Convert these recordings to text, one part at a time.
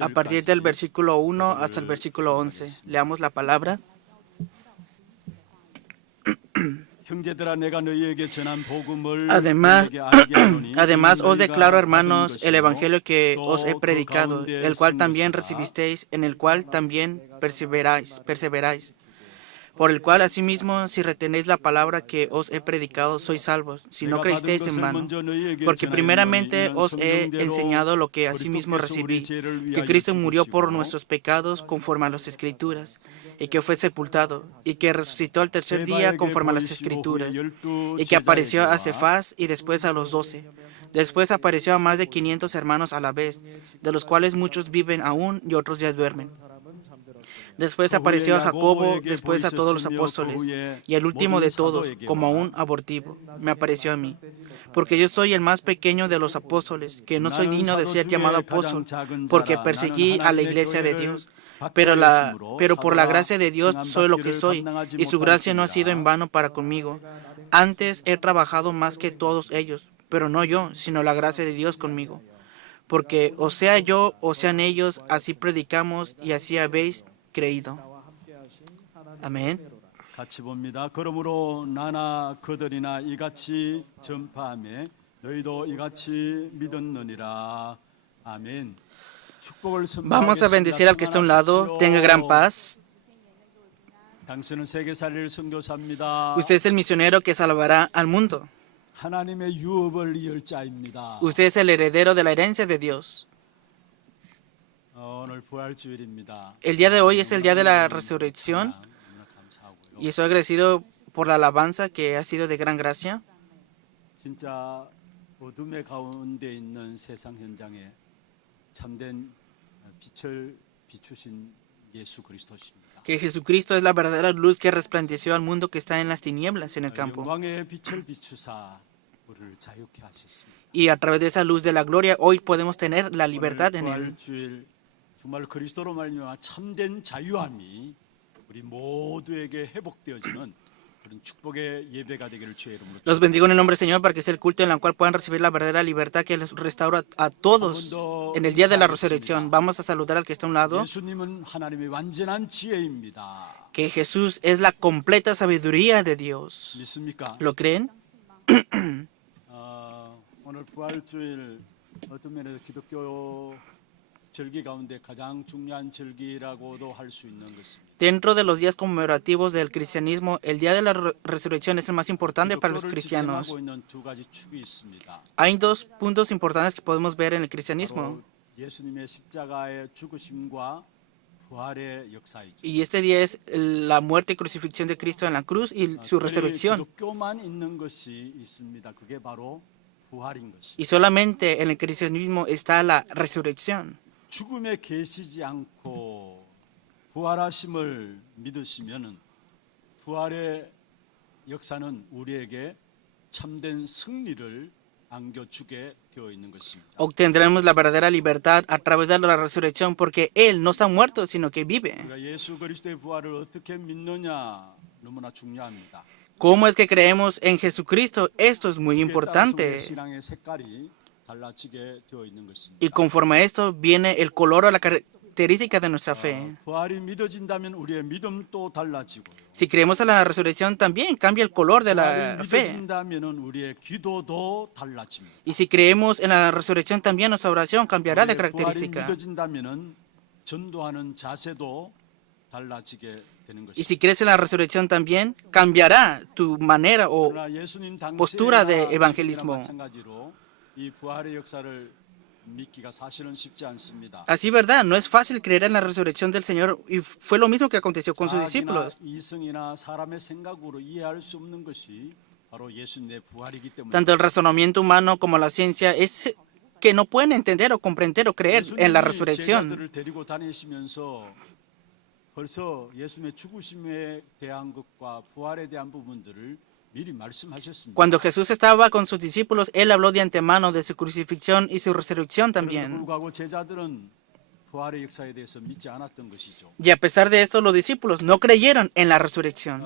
a partir del versículo 1 hasta el versículo 11. Leamos la palabra. Además os declaro, hermanos, el evangelio que os he predicado, el cual también recibisteis, en el cual también perseveráis, por el cual asimismo, si retenéis la palabra que os he predicado, sois salvos, si no creísteis en vano. Porque primeramente os he enseñado lo que asimismo recibí, que Cristo murió por nuestros pecados conforme a las Escrituras, y que fue sepultado, y que resucitó al tercer día conforme a las Escrituras, y que apareció a Cefas y después a los 12. Después apareció a más de 500 hermanos a la vez, de los cuales muchos viven aún y otros ya duermen. Después apareció a Jacobo, después a todos los apóstoles, y el último de todos, como a un abortivo, me apareció a mí. Porque yo soy el más pequeño de los apóstoles, que no soy digno de ser llamado apóstol, porque perseguí a la iglesia de Dios. Pero por la gracia de Dios soy lo que soy, y su gracia no ha sido en vano para conmigo. Antes he trabajado más que todos ellos, pero no yo, sino la gracia de Dios conmigo. Porque o sea yo, o sean ellos, así predicamos y así habéis creído. Amén. 같이 봅니다. 그러므로 나나 그들이나 이같이 전파하며 너희도 이같이 믿었느니라. 아멘. Vamos a bendecir al que está a un lado. Tenga gran paz. 당신은 세계 살릴 선교사입니다. Usted es el misionero que salvará al mundo. 하나님의 유업을 이을 자입니다. Usted es el heredero de la herencia de Dios. 오늘 부활주일입니다. El día de hoy es el día de la resurrección y estoy agradecido por la alabanza que ha sido de gran gracia. 진짜 어둠의 가운데 있는 세상 현장에 참된 빛을 비추신 예수 그리스도십니다. Que Jesucristo es la verdadera luz que resplandeció al mundo que está en las tinieblas en el campo. 영광의 빛을 비추사 우리를 자유케 하셨습니다. Y a través de esa luz de la gloria hoy podemos tener la libertad en él. 부활주일 정말 그리스도로 말미암아 참된 자유함이 우리 모두에게 회복되어지는 그런 축복의 예배가 되기를 주의 이름으로. Los bendigo en el nombre del Señor para que sea el culto en el cual puedan recibir la verdadera libertad que les restaura a todos en el día de la resurrección. Vamos a saludar al que está a un lado. 예수님은 하나님의 완전한 지혜입니다. Que Jesús es la completa sabiduría de Dios. 믿습니까? ¿Lo creen? 오늘 부활주일 어떤 면에서 기독교 절기 가운데 가장 중요한 절기라고도 할 수 있는 것입니다. Dentro de los días conmemorativos del cristianismo, el día de la resurrección es el más importante para los cristianos. 기독교를 지탱하고 있는 두 가지 축이 있습니다. Hay dos puntos importantes que podemos ver en el cristianismo. 바로 예수님의 십자가의 죽으심과 부활의 역사이죠. Y este día es la muerte y crucifixión de Cristo en la cruz y su resurrección. 기독교만 있는 것이 있습니다. 그게 바로 부활인 것입니다. Y solamente en el cristianismo está la resurrección. 죽음에 계시지 않고 부활하심을 믿으시면은 부활의 역사는 우리에게 참된 승리를 안겨주게 되어 있는 것입니다. Obtendremos la verdadera libertad a través de la resurrección porque Él no está muerto, sino que vive. 우리가 예수 그리스도의 부활을 어떻게 믿느냐 너무나 중요합니다. ¿Cómo es que creemos en Jesucristo? Esto es muy 그에 따라서 우리의 importante. 신앙의 색깔이 달라지게 되어 있는 것입니다. Y conforme a esto viene el color o la característica de nuestra fe. 부활이 믿어진다면 우리의 믿음도 달라지고 Si creemos en la resurrección, también cambia el color de la 부활이 fe. 믿어진다면 우리의 기도도 달라집니다. Y si creemos en la resurrección, también nuestra oración cambiará de 부활이 característica. 믿어진다면 전도하는 자세도 달라지게 되는 Y 것입니다. si crees en la resurrección, también cambiará tu manera o 그러나 예수님 postura de 당시에나 evangelismo. 마찬가지로 이 부활의 역사를 믿기가 사실은 쉽지 않습니다. Así, ¿verdad? No es fácil creer en la resurrección del Señor. Y fue lo mismo que aconteció con sus 자학이나 discípulos. 이성이나 사람의 생각으로 이해할 수 없는 것이 바로 예수님의 부활이기 때문에 Tanto el razonamiento humano como la ciencia es que no pueden entender o comprender o creer en la resurrección. 제자들을 데리고 다니시면서 벌써 예수님의 죽으심에 대한 것과 부활에 대한 부분들을 미리 말씀하셨습니다. Cuando Jesús estaba con sus discípulos, Él habló de antemano de su crucifixión y su resurrección 그럼에도 también. 불구하고 제자들은 부활의 역사에 대해서 믿지 않았던 것이죠. Y a pesar de esto, los discípulos no creyeron en la resurrección.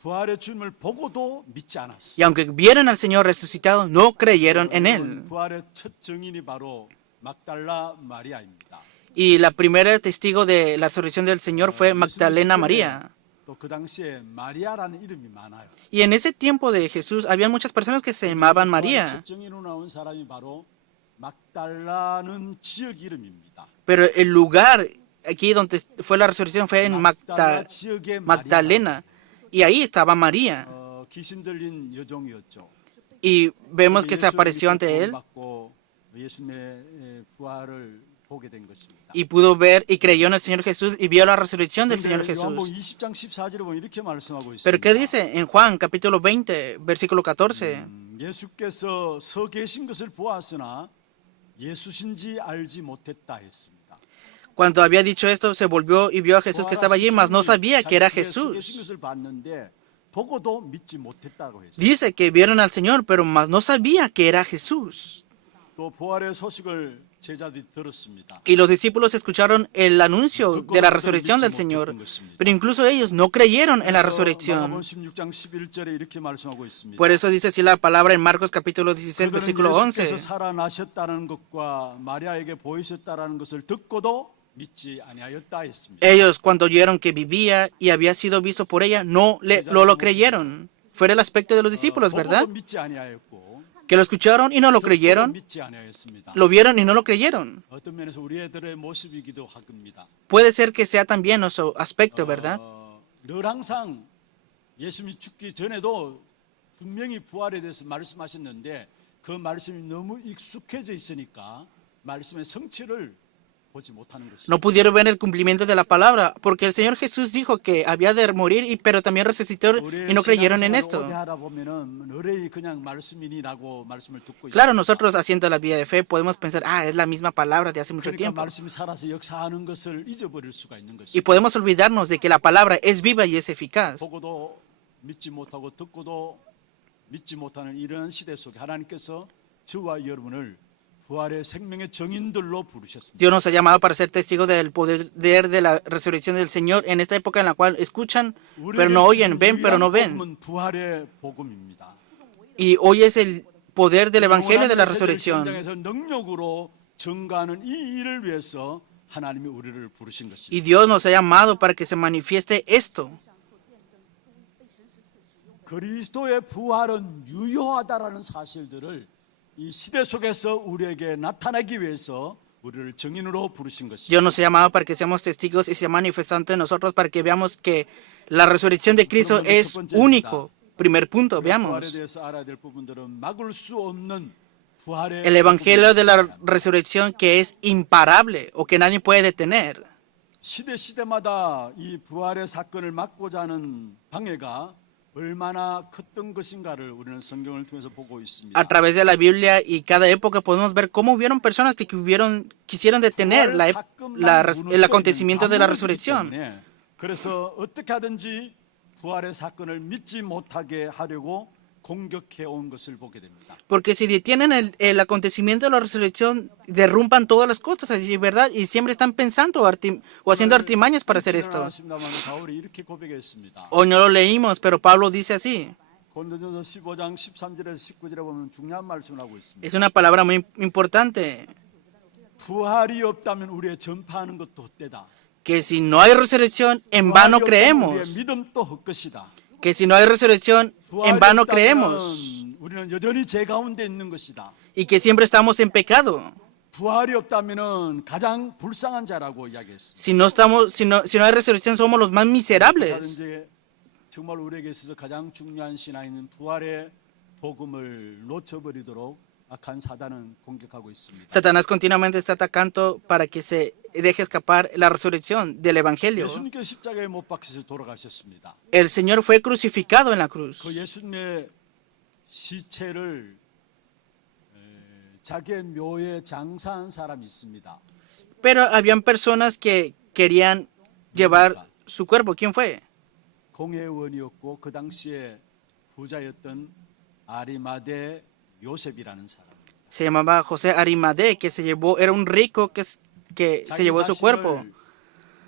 부활의 주님을 보고도 믿지 않았어요. Y aunque vieron al Señor resucitado, no creyeron en Él. 부활의 첫 증인이 바로 막달라 마리아입니다. Y la primera testigo de la resurrección del Señor fue Magdalena María. 또 그 당시에 마리아라는 이름이 많아요. Y en ese tiempo de Jesús había muchas personas que se llamaban María. 첫 증인으로 나온 사람이 바로 막달라는 지역 이름입니다. Pero el lugar aquí donde fue la resurrección fue en 막달라 지역의 Magdalena. Y ahí estaba María. 귀신 들린 여종이었죠. Y vemos que se apareció ante él 받고 예수님의 부활을 보게 된 것입니다. y pudo ver y creyó en el Señor Jesús y vio la resurrección del Señor 요한복음 Jesús. 20장 14절에 보면 이렇게 말씀하고 있습니다. Pero ¿qué dice en Juan capítulo 20, versículo 14? 예수께서 서 계신 것을 보았으나 예수신지 알지 못했다 했습니다. Cuando había dicho esto, se volvió y vio a Jesús que estaba allí, mas no sabía que era 서 계신 Jesús. 것을 봤는데 보고도 믿지 못했다고 했습니다. Dice que vieron al Señor, pero mas no sabía que era Jesús. 또 부활의 소식을 제자들이 들었습니다. Y los discípulos escucharon el anuncio de la resurrección del Señor, pero incluso ellos no creyeron en la resurrección. 마가복음 16장 11절에 이렇게 말씀하고 있습니다. Por eso dice así la palabra en Marcos capítulo 16, 그들은 versículo 예수께서 11. 살아나셨다는 것과 마리아에게 보이셨다는 것을 듣고도 믿지 아니하였다 했습니다. Ellos cuando oyeron que vivía y había sido visto por ella, no lo creyeron. Fue el aspecto de los discípulos, ¿verdad? 보고도 믿지 아니하였고 Que lo escucharon y no lo 듣고도 creyeron, 믿지 아니하였습니다. lo vieron y no lo creyeron. 어떤 면에서 우리 애들의 모습이기도 합니다. Puede ser que sea también nuestro aspecto, ¿verdad? 늘 항상 예수님이 죽기 전에도 분명히 부활에 대해서 말씀하셨는데 그 말씀이 너무 익숙해져 있으니까 말씀의 성취를 보지 못하는 것입니다. No pudieron ver el cumplimiento de la palabra, porque el Señor Jesús dijo que había de morir, pero también resucitó y no creyeron en esto. 하다 보면은 의뢰이 그냥 말씀이니라고 말씀을 듣고 Claro, 있습니다. nosotros haciendo la vida de fe podemos pensar, es la misma palabra de hace mucho 그러니까 tiempo. 말씀이 살아서 역사하는 것을 잊어버릴 수가 있는 Y 것입니다. podemos olvidarnos de que la palabra es viva y es eficaz. 보고도 믿지 못하고 듣고도 믿지 못하는 이런 시대 속에 하나님께서 저와 여러분을 부활의 생명의 정인들로 부르셨습니다. Dios nos ha llamado para ser testigos del poder de la resurrección del Señor en esta época en la cual escuchan, pero no oyen, ven, pero no ven. 복음은 부활의 복음입니다. Y hoy es el poder del Evangelio de la 세대를 resurrección. 현장에서 능력으로 증가하는 이 일을 위해서 하나님이 우리를 부르신 것입니다. Y Dios nos ha llamado para que se manifieste esto. 그리스도의 부활은 유효하다라는 사실들을 이 시대 속에서 우리에게 나타나기 위해서 우리를 증인으로 부르신 것입니다. Dios nos ha llamado para que seamos testigos y sea manifestando en nosotros para que veamos que la resurrección de Cristo es único. Primer punto, 부활에 veamos. 대해서 알아야 될 부분들은 막을 수 없는 부활의 El Evangelio de la resurrección que es imparable o que nadie puede detener. 시대마다 이 부활의 사건을 막고자 하는 방해가 얼마나 컸던 것인가를 우리는 성경을 통해서 보고 있습니다. A través de la Biblia y cada época podemos ver cómo hubieron personas que quisieron detener el acontecimiento de la resurrección. 그래서 어떻게 하든지 부활의 사건을 믿지 못하게 하려고 공격해 온 것을 보게 됩니다. Porque si detienen el acontecimiento de la resurrección, derrumban todas las cosas, así, ¿verdad? Y siempre están pensando o haciendo artimañas para hacer esto. 바울이 이렇게 고백했습니다. Hoy no lo leímos, pero Pablo dice así. 고린도전서 15장 13절에서 19절에 보면 중요한 말씀을 하고 있습니다. Es una palabra muy importante. 부활이 없다면 우리의 전파하는 것도 헛되다. Que si no hay resurrección, en vano 우리의 creemos. 믿음도 헛것이다. Que si no hay resurrección, en vano creemos. 우리는 여전히 죄 가운데 있는 것이다. Y que siempre estamos en pecado. 부활이 없다면은 가장 불쌍한 자라고 이야기했습니다. Si no hay resurrección, somos los más miserables. 이제 정말 우리에게 있어서 가장 중요한 신앙인 부활의 복음을 놓쳐버리도록 악한 사단은 공격하고 있습니다. Satanás continuamente está atacando para que se deje escapar la resurrección del Evangelio. 예수님께서 십자가에 못 박혀서 돌아가셨습니다. El Señor fue crucificado en la cruz. 그 예수님의 시체를 자기의 묘에 장사한 사람이 있습니다. Pero habían personas que querían llevar su cuerpo. ¿Quién fue? 공회의원이었고 그 당시에 부자였던 아리마대 요셉이라는 사람. Se llamaba José Arimadeo, que era un rico que se llevó su cuerpo.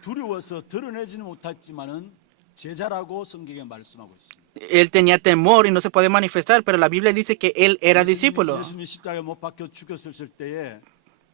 두려워서 드러내지는 못했지만은 제자라고 성경에 말씀하고 있습니다. Él tenía temor y no se podía manifestar, pero la Biblia dice que él era discípulo. 예수님 십자가에 못 박혀 죽였을 때에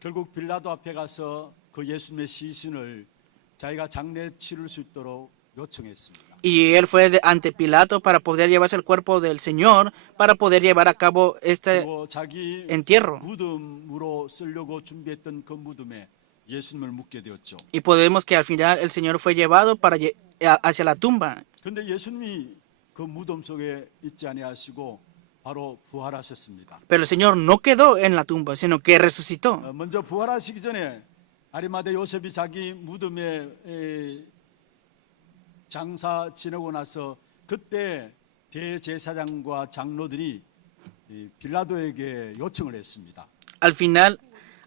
결국 빌라도 앞에 가서 그 예수님의 시신을 자기가 장례 치를 수 있도록 요청했습니다. Y él fue ante Pilato para poder llevarse el cuerpo del Señor, para poder llevar a cabo este 그리고 자기 entierro. 무덤으로 쓰려고 준비했던 그 무덤에 예수님을 묻게 되었죠. Y podemos que al final el Señor fue llevado hacia la tumba. 그런데 예수님이 그 무덤 속에 있지 아니하시고 바로 부활하셨습니다. Pero el Señor no quedó en la tumba, sino que resucitó. 먼저 부활하시기 전에 아리마대 요셉이 자기 무덤에 장사 지내고 나서 그때 대제사장과 장로들이 빌라도에게 요청을 했습니다. Al final,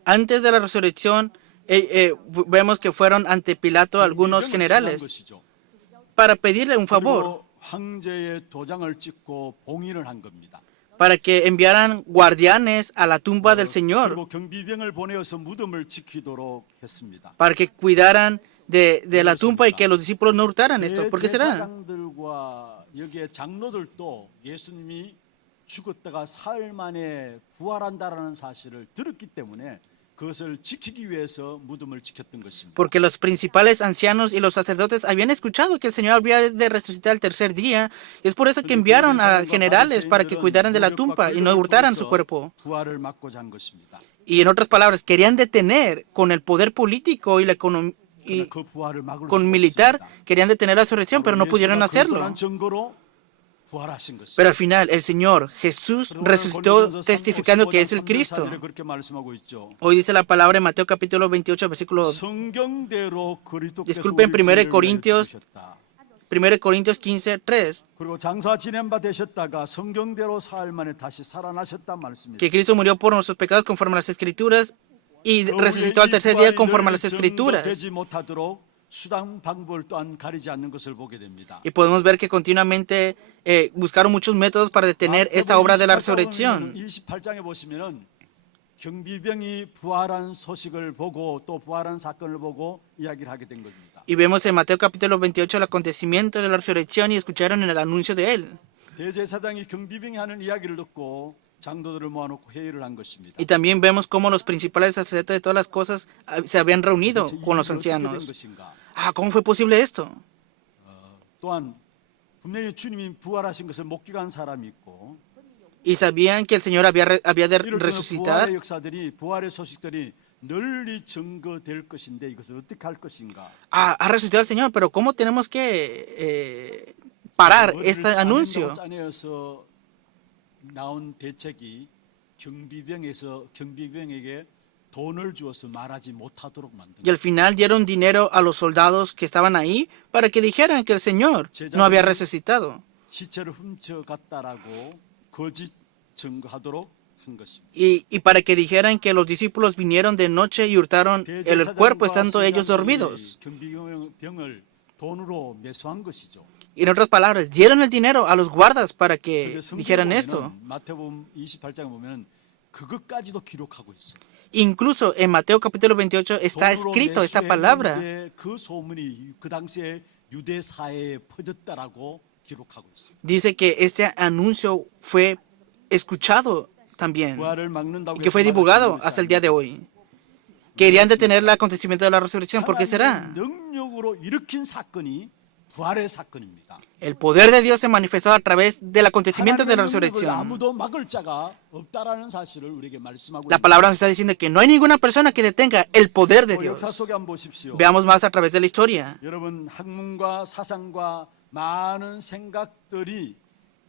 antes de la resurrección, vemos que fueron ante Pilato algunos generales para pedirle un favor, 그리고 황제의 도장을 찍고 봉인을 한 겁니다. para que enviaran guardianes a la tumba del Señor, 그리고 경비병을 보내어서 무덤을 지키도록 했습니다. para que cuidaran de la tumba y que los discípulos no hurtaran esto. ¿Por qué será? 제사장들과 여기에 장로들도 예수님이 죽었다가 사흘 만에 부활한다라는 사실을 들었기 때문에 그것을 지키기 위해서 무덤을 지켰던 것입니다. Porque los principales ancianos y los sacerdotes habían escuchado que el Señor había de resucitar el tercer día, y es por eso que enviaron a generales para que cuidaran de la tumba y no hurtaran su cuerpo. 부활을 막고자 한 것입니다. Y en otras palabras, querían detener con el poder político y la economía. Y 그 부활을 막을 con 수가 militar 없습니다. querían detener la resurrección, pero no pudieron hacerlo. 예수가 증거로 부활하신 것입니다. Pero al final, el Señor Jesús resucitó testificando que es el Cristo. 그렇게 말씀하고 있죠. Hoy dice la palabra en Mateo capítulo 28, versículo. 성경대로 그리스도께서 Disculpen, 우리 죄를 1 Corintios 죽으셨다. 1 Corintios 15, 3. 그리고 장사 지낸 바 되셨다가 성경대로 사흘 만에 다시 살아나셨단 말씀입니다. Que Cristo murió por nuestros pecados conforme a las Escrituras y resucitó al tercer día conforme a las Escrituras. 되지 못하도록 수단 방법을 또한 가리지 않는 것을 보게 됩니다. Y podemos ver que continuamente buscaron muchos métodos para detener esta obra de la resurrección. 28장에 보시면은 경비병이 부활한 소식을 보고 또 부활한 사건을 보고 이야기를 하게 된 겁니다. Y vemos en Mateo capítulo 28 el acontecimiento de la resurrección y escucharon el anuncio de él. 대제사장이 경비병이 하는 이야기를 듣고 장로들을 모아놓고 회의를 한 것입니다. Y también vemos cómo los principales sacerdotes de todas las cosas se habían reunido con los 어떻게 된 ancianos. 것인가? ¿Cómo fue posible esto? 또한 분명히 주님이 부활하신 것을 목격한 사람이 있고 Y sabían que el Señor había de 이럴 때는 resucitar. 부활의 역사들이 부활의 소식들이 널리 증거될 것인데 이것을 어떻게 할 것인가? Ha resucitado el Señor, pero ¿cómo tenemos que parar este anuncio? 짜내어서 나온 대책이 경비병에게 돈을 주어서 말하지 못하도록 만든. Y al final dieron dinero a los soldados que estaban ahí para que dijeran que el Señor no había resucitado. 시체를 훔쳐갔다라고 거짓 증거하도록 한 것입니다. Y para que dijeran que los discípulos vinieron de noche y hurtaron el cuerpo estando ellos dormidos. 경비병을 돈으로 매수한 것이죠. Y en otras palabras, dieron el dinero a los guardas para que 근데 성경에 dijeran 보면은 esto. 마태복음 28장에 보면 그것까지도 기록하고 있어요. Incluso en Mateo capítulo 28 está escrito esta palabra. 그 소문이 그 당시에 유대 사회에 퍼졌다라고 기록하고 있어요. Dice que este anuncio fue escuchado también 부활을 막는다고 y que fue divulgado hasta el día de hoy. Querían detener el acontecimiento de la resurrección. ¿Por qué será? 능력으로 일으킨 사건이 부활의 사건입니다. El poder de Dios se manifestó a través del acontecimiento de la 하나님의 능력을 resurrección. 아무도 막을 자가 없다라는 사실을 우리에게 말씀하고 La palabra nos está diciendo que no hay ninguna persona que detenga el poder de Dios. 역사 속에 한번 보십시오. Veamos más a través de la historia. 여러분 학문과 사상과 많은 생각들이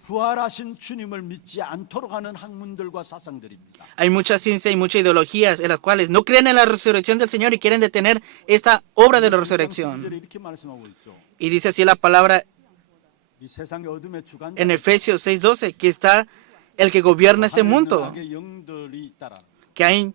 부활하신 주님을 믿지 않도록 하는 학문들과 사상들입니다. Hay mucha ciencia y muchas ideologías en las cuales no creen en la resurrección del Señor y quieren detener esta obra de la resurrección. 이렇게 말씀하고 있죠. Y dice así la palabra 이 세상의 어둠의 주관자 en Efesios 6:12, que está el que gobierna este mundo, 악의 영들이 있다라. que hay 하늘에 있는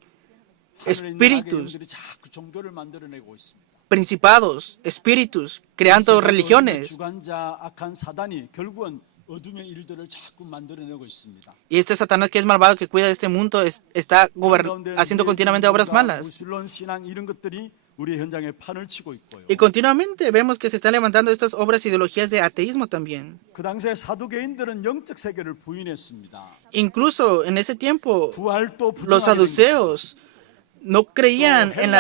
악의 espíritus, 영들이 자꾸 종교를 만들어내고 있습니다. principados, espíritus, creando 세상의 religiones. 주관자 악한 사단이 결국은 어둠의 일들을 자꾸 만들어내고 있습니다. Y este Satanás que es malvado, que cuida de este mundo, está haciendo continuamente obras malas. 무신론 신앙 이런 것들이 우리 현장에 판을 치고 있고요. Y continuamente vemos que se están levantando estas obras e ideologías de ateísmo también. 그 당시에 사두개인들은 영적 세계를 부인했습니다. Incluso en ese tiempo, 부활도 los 부정하게 된 saduceos no creían en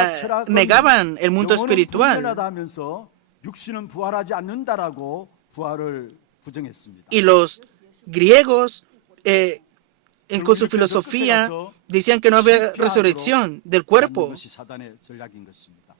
negaban el mundo espiritual. 하면서 육신은 부활하지 않는다라고 부활을 부정했습니다. Y los griegos, con su filosofía, decían que no había resurrección del cuerpo. 것이 사단의 전략인 것입니다.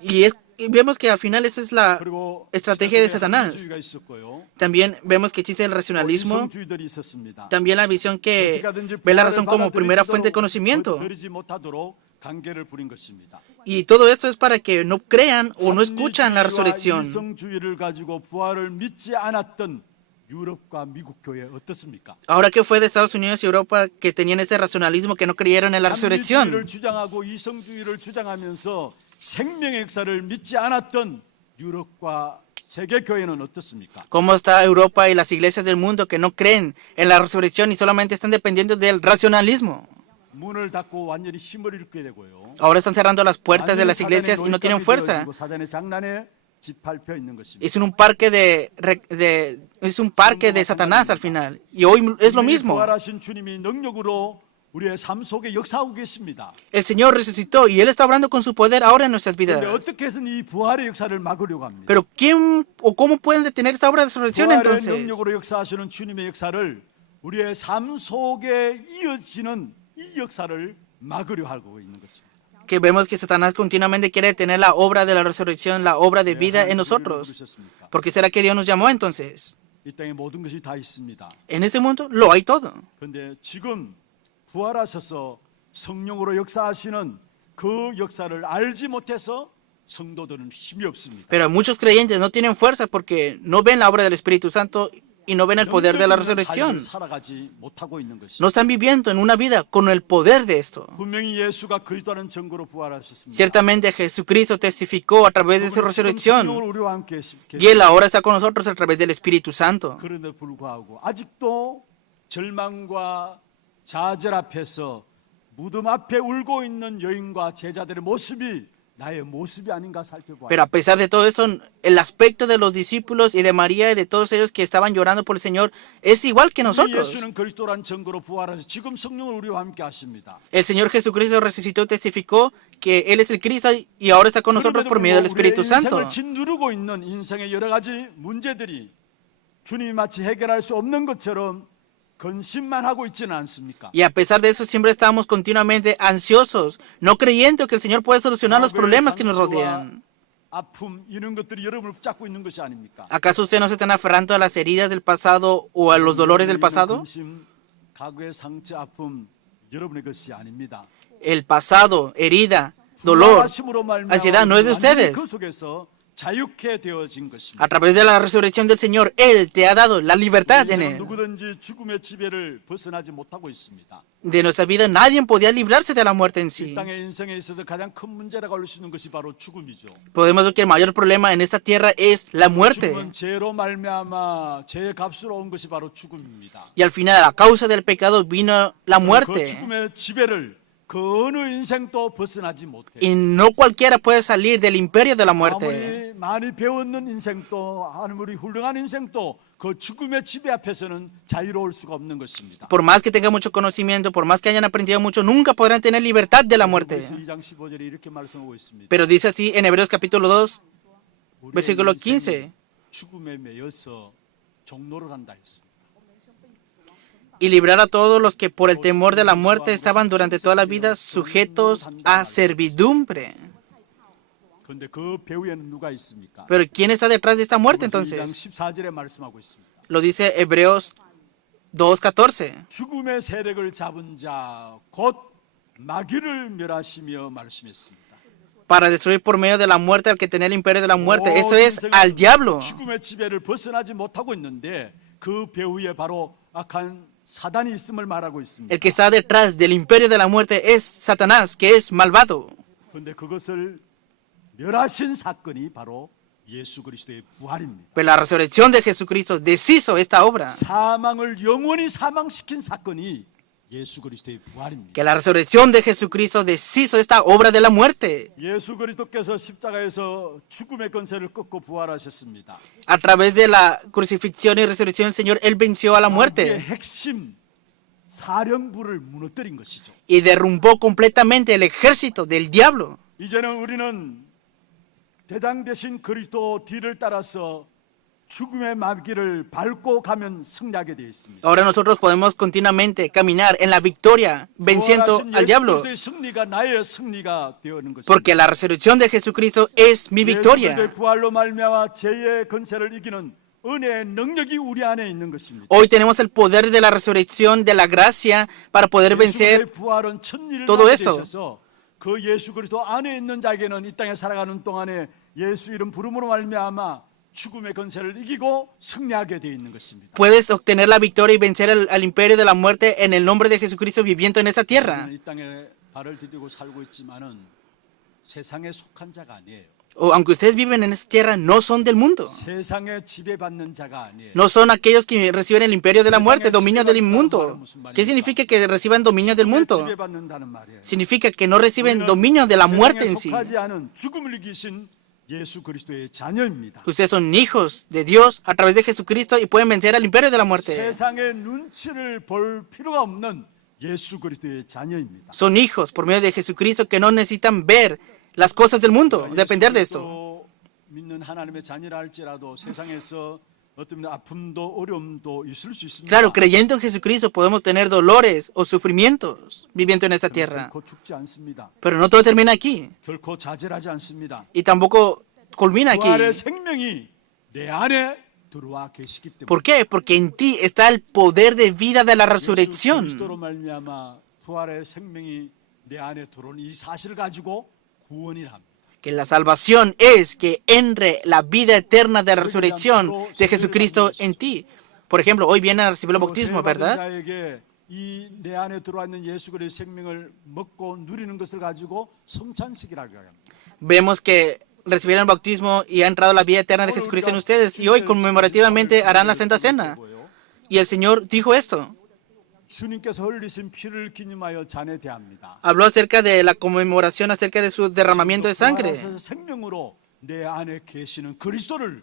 Y vemos que al final esa es la 그리고 estrategia de Satanás. 합리주의가 있었고요. También vemos que existe el racionalismo, 이성주의들이 있었습니다. también la visión que 어떻게든지 ve la 부활을 razón como primera fuente de 받아들이지도 conocimiento. 거듭나지 못하도록 관계를 부린 것입니다. Y todo esto es para que no crean o no escuchan la 합리주의와 resurrección. 이성주의를 가지고 부활을 믿지 않았던 유럽과 미국 교회 어떻습니까? Ahora que fue de Estados Unidos y Europa que tenían ese racionalismo que no creyeron en la resurrección. 합리주의를 주장하고 이성주의를 주장하면서 생명의 역사를 믿지 않았던 유럽과 세계 교회는 어떻습니까? ¿Cómo está Europa y las iglesias del mundo que no creen en la resurrección y solamente están dependiendo del racionalismo? 문을 닫고 완전히 힘을 잃게 되고요. Ahora están cerrando las puertas de 완전히 las iglesias y no tienen 사단의 fuerza. 노예감이 되어지고 사단의 장난에 짓밟혀 있는 것입니다. Es un parque es un parque de Satanás al final. Y hoy es lo mismo. 부활하신 주님이 능력으로 우리의 삶 속에 역사하고 계십니다. El Señor resucitó y Él está obrando con su poder ahora en nuestras vidas. 그런데 어떻게 해서는 이 부활의 역사를 막으려고 합니다. Pero ¿quién o cómo pueden detener esta obra de resurrección 부활의 entonces? 능력으로 역사하시는 주님의 역사를 우리의 삶 속에 이어지는 이 역사를 막으려 하고 있는 것입니다. Que vemos que Satanás continuamente quiere detener la obra de la resurrección, la obra de vida en nosotros. ¿Por qué será que Dios nos llamó entonces? 이 땅에 모든 것이 다 있습니다. En ese mundo lo hay todo. 그런데 지금 부활하셔서 성령으로 역사하시는 그 역사를 알지 못해서 성도들은 힘이 없습니다. Pero muchos creyentes no tienen fuerza porque no ven la obra del Espíritu Santo y no ven el poder de la resurrección. 살아가지 못하고 있는 것입니다. No están viviendo en una vida con el poder de esto. 분명히 예수가 그리스도라는 증거로 부활하셨습니다. Ciertamente Jesucristo testificó a través de su resurrección 성령으로 우리와 함께 y Él ahora está con nosotros a través del Espíritu Santo. 그런데 불구하고 아직도 절망과 좌절 앞에서 무덤 앞에 울고 있는 여인과 제자들의 모습이 나의 모습이 아닌가 살펴보아요. Pero a pesar de todo eso, el aspecto de los discípulos y de María y de todos ellos que estaban llorando por el Señor es igual que nosotros. 예수는 그리스도란 증거로 부활하셔서 지금 성령을 우리와 함께 하십니다. El Señor Jesucristo resucitó y testificó que Él es el Cristo y ahora está con nosotros por medio del Espíritu Santo. 인생을 짓누르고 있는 인생의 여러 가지 문제들이 주님이 마치 해결할 수 없는 것처럼 근심만 하고 있지는 않습니까? Y a pesar de eso, siempre estamos continuamente ansiosos, no creyendo que el Señor puede solucionar los problemas que nos rodean. 아픔 이런 것들이 여러분을 붙잡고 있는 것이 아닙니까? ¿Acaso ustedes no se están aferrando a las heridas del pasado o a los dolores del pasado? 근심, 과거의 상처, 아픔 여러분의 것이 아닙니다. El pasado, herida, dolor, 부활하심으로 말미암아 ansiedad no es de 완전히 ustedes. 그 속에서 자유케 되어진 것입니다. A través de la resurrección del Señor, Él te ha dado la libertad en 인생은 Él. 누구든지 죽음의 지배를 벗어나지 못하고 있습니다. De nuestra vida nadie podía librarse de la muerte en 이 sí. 땅의 인생에 있어서 가장 큰 문제라고 할 수 있는 것이 바로 죽음이죠. Podemos ver que el mayor problema en esta tierra es la muerte. 죽음은 죄로 말미암아 죄의 값으로 온 것이 바로 죽음입니다. Y al final, a causa del pecado, vino la 그 muerte. 죽음의 지배를 그 어느 인생도 벗어나지 못해. Y no cualquiera puede salir del imperio de la muerte. 아무리 많이 배웠는 인생도 아무리 훌륭한 인생도 그 죽음의 지배 앞에서는 자유로울 수가 없는 것입니다. Por más que tengan mucho conocimiento, por más que hayan aprendido mucho, nunca podrán tener libertad de la muerte. 그래서 2장 15절에 이렇게 말씀하고 있습니다. Pero dice así en Hebreos capítulo 2, 우리의 versículo 인생이 15. 죽음에 매여서 종로를 한다 했습니다. Y librar a todos los que por el temor de la muerte estaban durante toda la vida sujetos a servidumbre. 그런데 그 배후에는 누가 있습니까? Pero ¿quién está detrás de esta muerte 2장 entonces? 14절에 말씀하고 있습니다. Lo dice Hebreos 2:14. 죽음의 세력을 잡은 자 곧 마귀를 멸하시며 말씀했습니다. Para destruir por medio de la muerte al que tenía el imperio de la muerte. Esto es al diablo. 죽음의 지배를 벗어나지 못하고 있는데 그 배후에 바로 악한 사단이 있음을 말하고 있습니다. El que está detrás del imperio de la muerte es Satanás, que es malvado. 그런데 그것을 멸하신 사건이 바로 예수 그리스도의 부활입니다. Pero la resurrección de Jesucristo deshizo esta obra. 사망을 영원히 사망시킨 사건이 예수 그리스도의 부활입니다. Que la resurrección de Jesucristo deshizo esta obra de la muerte. 예수 그리스도께서 십자가에서 죽음의 권세를 끊고 부활하셨습니다. A través de la crucifixión y resurrección del Señor, Él venció a la 마귀의 muerte. 핵심 사령부를 무너뜨린 것이죠. y derrumbó completamente el ejército del diablo. 이제는 우리는 대장 되신 그리스도 뒤를 따라서 죽음의 마귀를 밟고 가면 승리하게 되어 있습니다. Ahora nosotros podemos continuamente caminar en la victoria, venciendo 부활하신 al 예수 diablo, 그리스도의 승리가 나의 승리가 되어는 것입니다. porque la resurrección de Jesucristo es mi 예수 victoria. 그리스도의 부활로 말미암아 죄의 권세를 이기는 은혜의 능력이 우리 안에 있는 것입니다. Hoy tenemos el poder de la resurrección, de la gracia, para poder vencer 예수의 부활은 천리를 todo 나게 esto. 되셔서 그 예수 그리스도 안에 있는 자에게는 이 땅에 살아가는 동안에 예수 이름 부름으로 말미암아 죽음의 권세를 이기고 승리하게 되어 있는 것입니다. Puedes obtener la victoria y vencer al imperio de la muerte en el nombre de Jesucristo viviendo en esa tierra. 우리는 이 땅에 발을 디디고 살고 있지만은 세상에 속한 자가 아니에요. O aunque ustedes viven en esa tierra, no son del mundo. 세상에 지배받는 자가 아니에요. No son aquellos que reciben el imperio de la muerte, dominio del mundo. ¿Qué significa que reciban dominio del mundo? 지배받는다는 말이에요. Significa que no reciben dominio de la muerte 세상에 en sí. 속하지 않은 죽음을 이기신 예수 그리스도의 자녀입니다. Ustedes son hijos de Dios a través de Jesucristo y pueden vencer al imperio de la muerte. 세상의 눈치를 볼 필요가 없는 예수 그리스도의 자녀입니다. Son hijos por medio de Jesucristo que no necesitan ver las cosas del mundo, depender de esto. 예수 믿는 하나님의 자녀라 할지라도 세상에서 어떤 아픔도 어려움도 있을 수 있습니다. Claro, creyendo en Jesucristo podemos tener dolores o sufrimientos viviendo en esta tierra. 결코 죽지 않습니다. Pero no todo termina aquí 결코 좌절하지 않습니다. y tampoco culmina aquí. 부활의 생명이 내 안에 들어와 계시기 때문에 ¿Por qué? Porque en ti está el poder de vida de la 예수 resurrección. 그리스도로 말미암아 부활의 생명이 내 안에 들어온 이 사실을 가지고 구원이라 합니다. Que la salvación es que entre la vida eterna de la resurrección de Jesucristo en ti. Por ejemplo, hoy viene a recibir el bautismo, ¿verdad? 자에게 이 내 안에 들어와 있는 예수 그리스도의 생명을 먹고 누리는 것을 가지고 성찬식이라고 합니다. Vemos que recibieron el bautismo y ha entrado la vida eterna de Jesucristo en ustedes. Y hoy conmemorativamente harán la Santa Cena. Y el Señor dijo esto. 주님께서 흘리신 피를 기념하여 잔에 대합니다. Habló acerca de la conmemoración, acerca de su derramamiento de sangre. 부활하셔서 생명으로 내 안에 계시는 그리스도를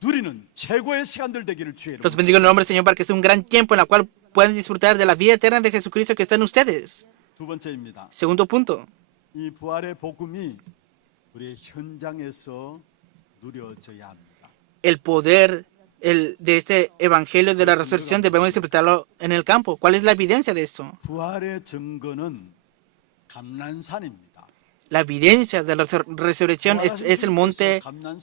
누리는 최고의 시간들 되기를 주의 Los 이름으로. bendigo en el nombre del Señor para que sea un gran tiempo en el cual puedan disfrutar de la vida eterna de Jesucristo que está en ustedes. 두 번째입니다. Segundo punto. 이 부활의 복음이 우리의 현장에서 누려져야 합니다. El poder de este evangelio de la resurrección debemos disfrutarlo en el campo. ¿Cuál es la evidencia de esto? 부활의 증거는 감난산입니다. La evidencia de la resurrección es el monte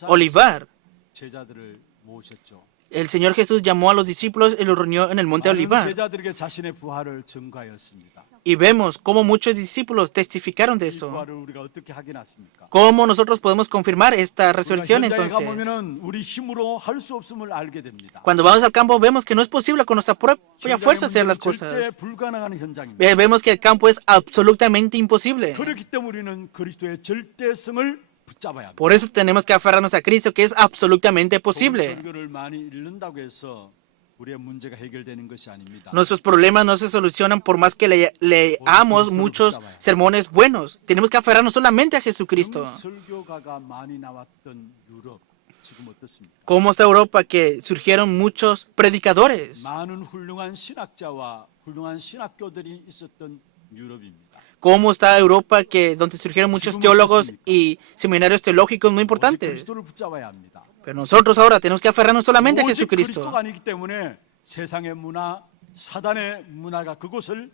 Olivar. 제자들을 모으셨죠. El Señor Jesús llamó a los discípulos y los reunió en el monte 많은 Olivar. 제자들에게 자신의 부활을 증거하였습니다. Y vemos cómo muchos discípulos testificaron de 이 esto. 부활을 우리가 어떻게 확인했습니까? ¿Cómo nosotros podemos confirmar esta 우리가 resurrección 현장에 entonces? 가보면은 우리 힘으로 할 수 없음을 알게 됩니다. Cuando vamos al campo vemos que no es posible con nuestra propia fuerza hacer las 절대 cosas. 불가능한 현장입니다. Vemos que el campo es absolutamente imposible. 그렇기 때문에 우리는 그리스도의 절대성을 붙잡아야 합니다. Por eso tenemos que aferrarnos a Cristo, que es absolutamente posible. 선교를 많이 잃는다고 해서 우리의 문제가 해결되는 것이 아닙니다. Nuestros problemas no se solucionan por más que leamos muchos sermones buenos. Tenemos que aferrarnos solamente a Jesucristo. 설교가가 많이 나왔던 유럽 지금 어떻습니까? ¿Cómo está Europa que surgieron muchos predicadores? 많은 훌륭한 신학자와 훌륭한 신학교들이 있었던 유럽입니다. ¿Cómo está Europa que donde surgieron muchos teólogos y seminarios teológicos muy 오직 importantes? 그리스도를 붙잡아야 합니다. Pero nosotros ahora tenemos que aferrarnos solamente a 오직 Jesucristo. 그리스도가 아니기 때문에 세상의 문화, 사단의 문화가 그곳을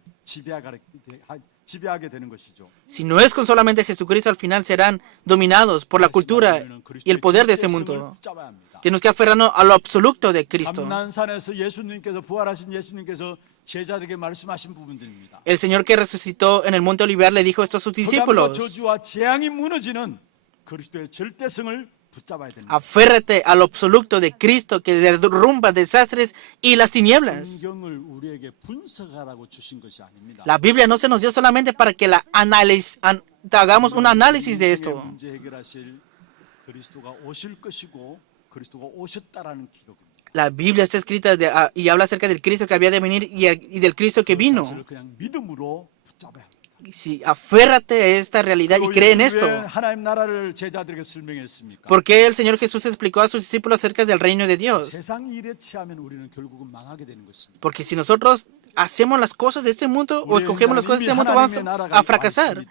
지배하게 되는 것이죠. Si no es con solamente Jesucristo, al final serán dominados por la cultura y el poder de este mundo. 붙잡아야 합니다. Tenemos que aferrarnos a lo absoluto de Cristo. 감난산에서 예수님께서 부활하신 예수님께서 제자들에게 말씀하신 부분들입니다. El Señor que resucitó en el monte Olivar le dijo esto a sus 흑암과 discípulos: 저주와 재앙이 무너지는 그리스도의 절대성을 붙잡아야 됩니다. aférrate al absoluto de Cristo que derrumba desastres y las tinieblas. 성경을 우리에게 분석하라고 주신 것이 아닙니다. La Biblia no se nos dio solamente para que hagamos un análisis de 인생의 esto. 문제 해결하실 그리스도가 오실 것이고 그리스도가 오셨다라는 기록입니다. La Biblia está escrita y habla acerca del Cristo que había de venir y del Cristo que vino. 사실을 그냥 믿음으로 붙잡아야 합니다. Si aférrate a esta realidad y cree en esto. 왜 하나님 나라를 제자들에게 설명했습니까? ¿Por qué el Señor Jesús explicó a sus discípulos acerca del reino de Dios? 세상 일에 취하면 우리는 결국은 망하게 되는 것입니다. Porque si nosotros hacemos las cosas de este mundo o escogemos las cosas de este mundo, vamos a fracasar.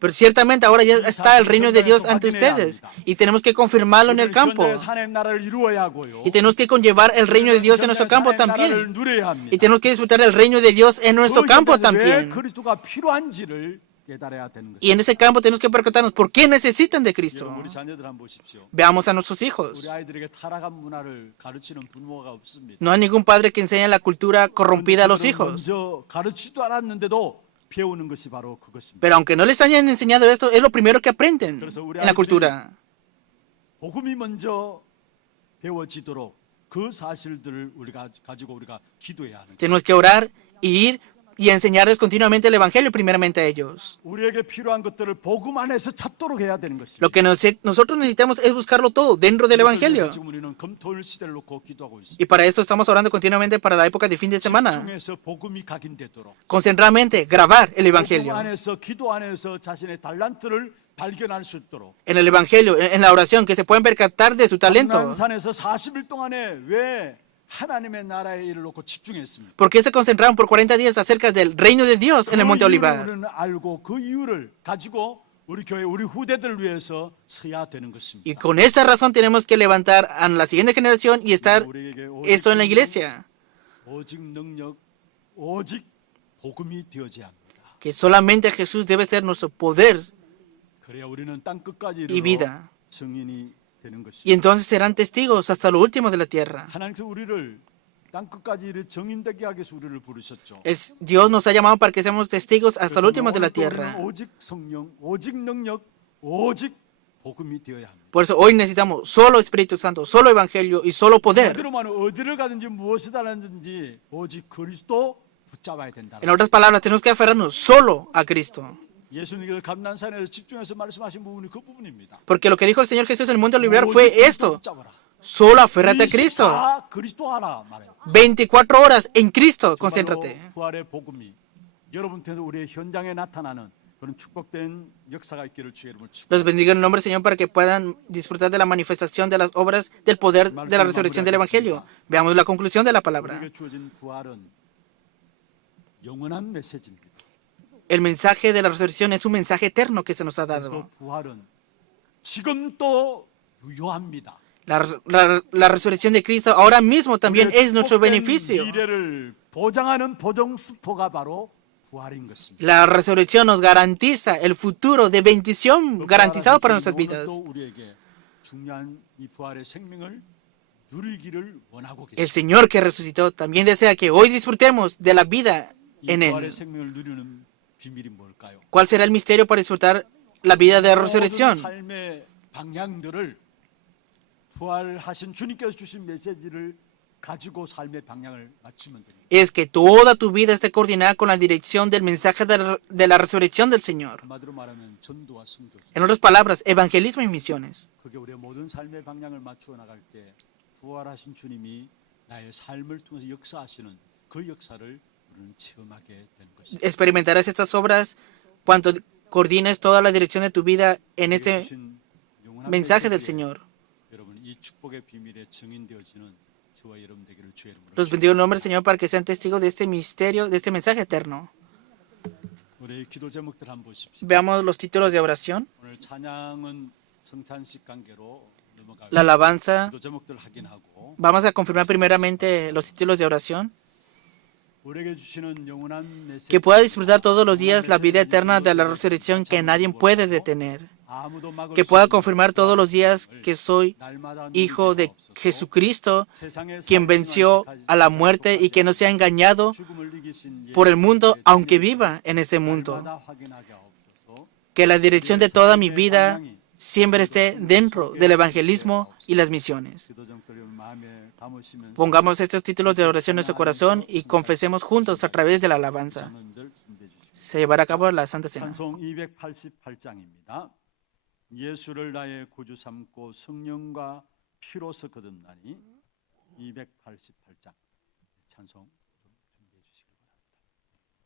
Pero ciertamente ahora ya está el reino de Dios ante ustedes y tenemos que confirmarlo en el campo. 하나님 나라를 이루어야 하고요. Y tenemos que conllevar el reino de Dios en nuestro campo 하나님 también. 나라를 누려야 합니다. Y tenemos que disfrutar el reino de Dios en nuestro campo 왜 también. 그리스도가 필요한지를 깨달아야 되는 Y en 것입니다. ese campo tenemos que percatarnos por qué necesitan de Cristo. 여러분, 우리 자녀들 한번 보십시오. Veamos a nuestros hijos. 우리 아이들에게 타락한 문화를 가르치는 부모가 없습니다. No hay ningún padre que enseñe la cultura corrompida a los hijos. 먼저 가르치지도 않았는데도 배우는 것이 바로 그것입니다. Pero aunque no les hayan enseñado esto, es lo primero que aprenden en la cultura. 복음이 먼저 배워지도록 그 사실들을 우리가 가지고 우리가 기도해야 하는 거예요. Tenemos que orar y ir y enseñarles continuamente el Evangelio primeramente a ellos. 우리에게 필요한 것들을 복음 안에서 찾도록 해야 되는 것입니다. Lo que nosotros necesitamos es buscarlo todo dentro del Evangelio. 지금 우리는 금토일 시대를 놓고 기도하고 있습니다. Y para eso estamos orando continuamente para la época de fin de semana. 집중해서 복음이 각인되도록 Concentradamente, grabar el 복음 Evangelio. 안에서 기도 안에서 자신의 달란트를 발견할 수 있도록. En el Evangelio, en la oración, que se pueden percatar de su talento. 산에서 40일 동안에 왜 하나님의 나라의 일을 놓고 집중했습니까? ¿Por qué se concentraron por 40 días acerca del reino de Dios en el Monte Olivar? 우리는 알고 그 이유를 가지고 우리 교회 우리 후대들을 위해서 서야 되는 것입니다. Y con esta razón tenemos que levantar a la siguiente generación y estar 우리에게 esto en la iglesia. 오직 능력, 오직 복음이 되어져야 합니다. Que solamente Jesús debe ser nuestro poder 그래야 우리는 땅 끝까지 y 이르러 vida. 증인이 되는 것입니다. Y entonces serán testigos hasta lo último de la tierra. 하나님께서 우리를 땅 끝까지 이르 증인되게 하기 위해서 우리를 부르셨죠. Dios nos ha llamado para que seamos testigos hasta lo último de la 오늘 또 우리는 tierra. 오직 성령, 오직 능력, 오직 복음이 되어야 합니다. Por eso hoy necesitamos solo Espíritu Santo, solo Evangelio y solo poder. 어디로 말하면 어디를 가든지 무엇을 하든지 오직 그리스도 붙잡아야 된다. En otras palabras, tenemos que aferrarnos solo a Cristo. 예수님께서 감난산에서 집중해서 말씀하신 부분이 그 부분입니다. Porque lo que dijo el Señor Jesús en el monte Olivar fue esto. 붙잡아라. Solo aférrate a Cristo. 24 그리스도 하라 말해요. 24 horas en Cristo, concéntrate. 정말로 부활의 복음이 여러분께서 우리의 현장에 나타나는 그런 축복된 역사가 있기를 주의 이름으로 축복합니다. Los bendiga en el nombre del Señor para que puedan disfrutar de la manifestación de las obras del poder de la resurrección del Evangelio. Veamos la conclusión de la palabra. 우리에게 주어진 부활은 영원한 메시지입니다. El mensaje de la resurrección es un mensaje eterno que se nos ha 또 dado. 부활은 지금도 유효합니다. La resurrección de Cristo ahora mismo también es nuestro beneficio. 미래를 보장하는 보정 수포가 바로 부활인 것입니다. La resurrección nos garantiza el futuro de bendición garantizado para nuestras vidas. 또 우리에게 중요한 이 부활의 생명을 누리기를 원하고 El 계십니다. Señor que resucitó también desea que hoy disfrutemos de la vida 이 en 부활의 Él. 생명을 누리는 비밀이 뭘까요? ¿Cuál será el misterio para disfrutar la vida de la 모든 resurrección? 삶의 방향들을 부활하신 주님께서 주신 메시지를 가지고 삶의 방향을 맞추면 됩니다. Es que toda tu vida esté coordinada con la dirección del mensaje de la resurrección del Señor. 한마디로 말하면 전도와 선교. En otras palabras, evangelismo y misiones. 그게 우리의 모든 삶의 방향을 맞추어 나갈 때 부활하신 주님이 나의 삶을 통해서 역사하시는 그 역사를 우리는 체험하게 되는 것입니다. Experimentarás estas obras cuando coordines toda la dirección de tu vida en este 주신 영원한 mensaje del 메시지에 Señor. 여러분 이 축복의 비밀에 증인되어지는 저와 여러분 되기를 주의 이름으로 Los bendigo en el nombre del Señor para que sean testigos de este misterio, de este mensaje eterno. 우리의 기도 제목들 한번 보십시오. Veamos los títulos de oración. 오늘 찬양은 성찬식 관계로 넘어가고 La alabanza. 기도 제목들 확인하고 Vamos a confirmar primeramente los títulos de oración. 우리에게 주시는 영원한 메시지 Que pueda disfrutar todos los días la vida eterna de la resurrección que nadie puede detener. 아무도 막을 Que 수 pueda 없는 confirmar todos los días que soy 날마다 hijo de 누리게 Jesucristo, 세상의 quien venció a la muerte y que no se ha engañado por el mundo, aunque viva en este mundo. Que la dirección de toda mi vida siempre esté dentro del evangelismo y las misiones. Pongamos estos títulos de oración en nuestro corazón y confesemos juntos a través de la alabanza. Se llevará a cabo la Santa Cena. 찬송 288장입니다. 예수를 나의 구주 삼고 성령과 피로서 거듭나니 288장 찬송